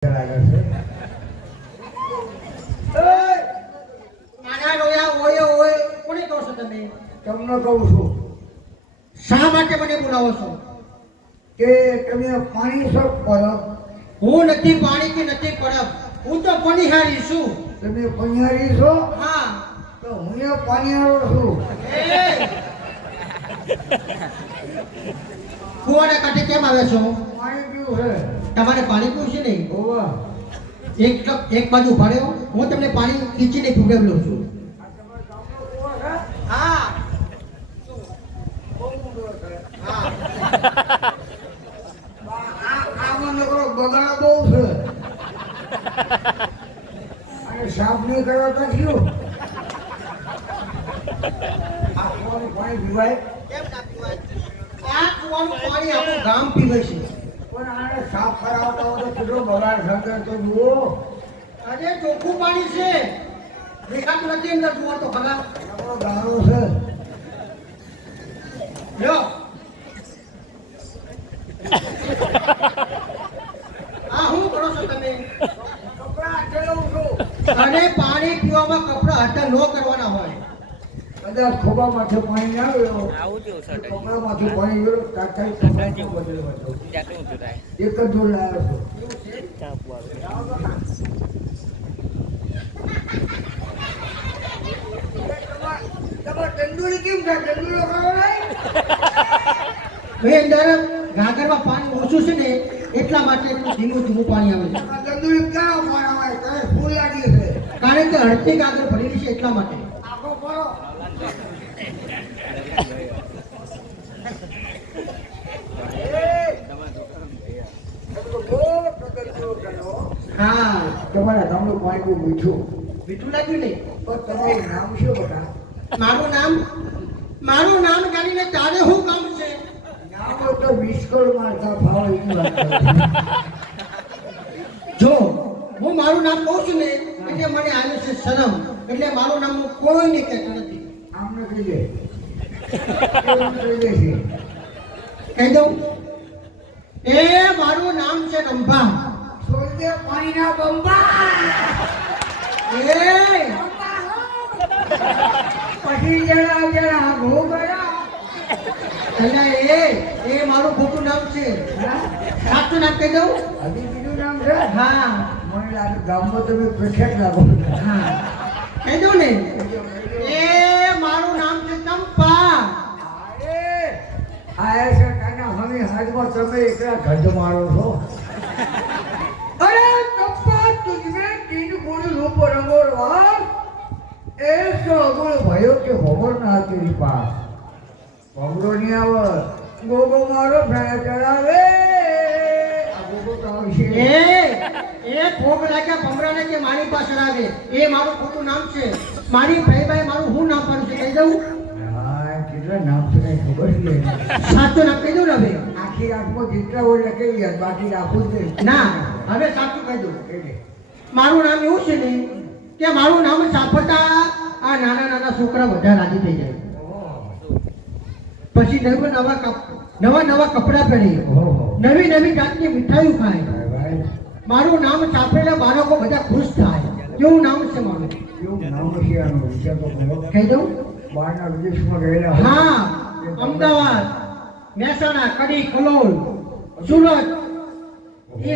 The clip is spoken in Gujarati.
તમને કહું છું શા માટે મને બોલાવો છો? કે તમે પાણી છો પરબ? હું નથી પાણી કે નથી પરબ, હું તો પનિહારી છું. તમે પનિહારી છો? હા. તો હું એ પાણીહારો છું. કુવાના કાંઠે કેમ આવે છો? પાણી પીવું છે. તમારે પાણી પીવું છે ને? ઓવા એક બાજુ ઉભા રહ્યો, હું તમને પાણી ખીચીને પીવડાવી લઉં છું. હા. બગાડ બહુ છે અને સાફ નહીં કરવા તો થયું. આ કુવાનું પાણી પીવાય? કેમ ના પીવાય? આ કુવાનું પાણી આખું ગામ પીવે છે. પણ આને સાફ કરાવતા હોય તો કેટલો બગાડ થતો તો જુઓ. અરે ચોખ્ખું પાણી છે, દેખાતું નથી અંદર, જુઓ તો ખરા. આપણો ગારો છે. લ્યો આ શું કરો છો તમે? કપડા ચલાવું છું. અને પાણી પીવામાં કપડા હાથે ન કરવાના હોય. કદાચ ખોબામાંથી પાણી ના આવ્યો, કપડામાંથી પાણી ગયો, તાત્કાલિક કપડાં બદલવા દઉં. એક જ જોડ લાવ્યો છું. તમારે તંદુરી કેમ થાય? તંદુરી ખવડાય? ભાઈ અંદર ઘાઘરમાં પાણી ઓછું છે ને એટલા માટે એટલું ધીમું ધીમું પાણી આવે છે. આ તંદુરી ક્યાં પાણી આવે? કઈ ફૂલ લાગી છે. કારણ કે હળતી કાગળ ભરેલી છે એટલા માટે. આખો પડો. હા. તમારા ગામનું પાણી બહુ મીઠું. મીઠું લાગ્યું ને? પણ તમારું નામ શું બેટા? મારું નામ જાણીને તારે શું કામ છે? નામ તો મિસ્કોલ મારતા ભાવ એની વાત કરું. જો હું મારું નામ કહું છું ને એટલે મને આવે છે શરમ, એટલે મારું નામ હું કોઈને કહેતો નથી. આમને કહી દે. કેમ કહી દે છે? કહી દઉં? એ મારું નામ છે રંભા. છોડ દે પાણીના બંબા. એ પછી જરા ભોગયા. એટલે એ મારું ખોટું નામ છે. સાચું નામ કહી દઉં? હજી બીજું નામ છે? હા. મને લાગે ગામમાં તમે પ્રખ્યાત લાગો. હા કહી દઉં ને? એ મારું નામ છે ચંપા. આયા છે કાના હમી હાથમાં તમે એકલા ગંધ મારો છો. અરે ચંપા તુજમે તીન ગુણ રૂપ રંગો રવાસ એ સગુણ ભયો કે ભવર ના તેરી પાસ. ભમરો ની આવત ગોગો મારો ભેં ચડાવે. આ ગોગો તો આવશે. એ ભોગ લાગ્યા ભમરાને કે મારી પાસે આવે, એ મારું ખોટું નામ છે. મારી ભાઈ મારું હું નામ પાડું છે કહી દઉં? હા કેટલા નામ છે કઈ ખબર છે? સાચું નામ કહી દઉં ને હવે? આખી રાતમાં જેટલા હોય લખી યાર બાકી રાખવું જ નહીં. ના હવે સાચું કહી દઉં. એટલે મારું નામ એવું છે ને કે મારું નામ સાંભળતા આ નાના છોકરા બધા રાજી થઈ જાય. પછી નવા કપડા પહેરી, નવી જાતની મીઠાઈઓ ખાય. મારું નામ સાંભળેલા બાળકો બધા ખુશ થાય. કેવું નામ છે મારું? એવું નામ છે આનો વિચાર તો કરો. કહી દઉં? બહારના વિદેશમાં ગયેલા હોય. હા. અમદાવાદ, મહેસાણા, કડી, કલોલ, સુરત, એ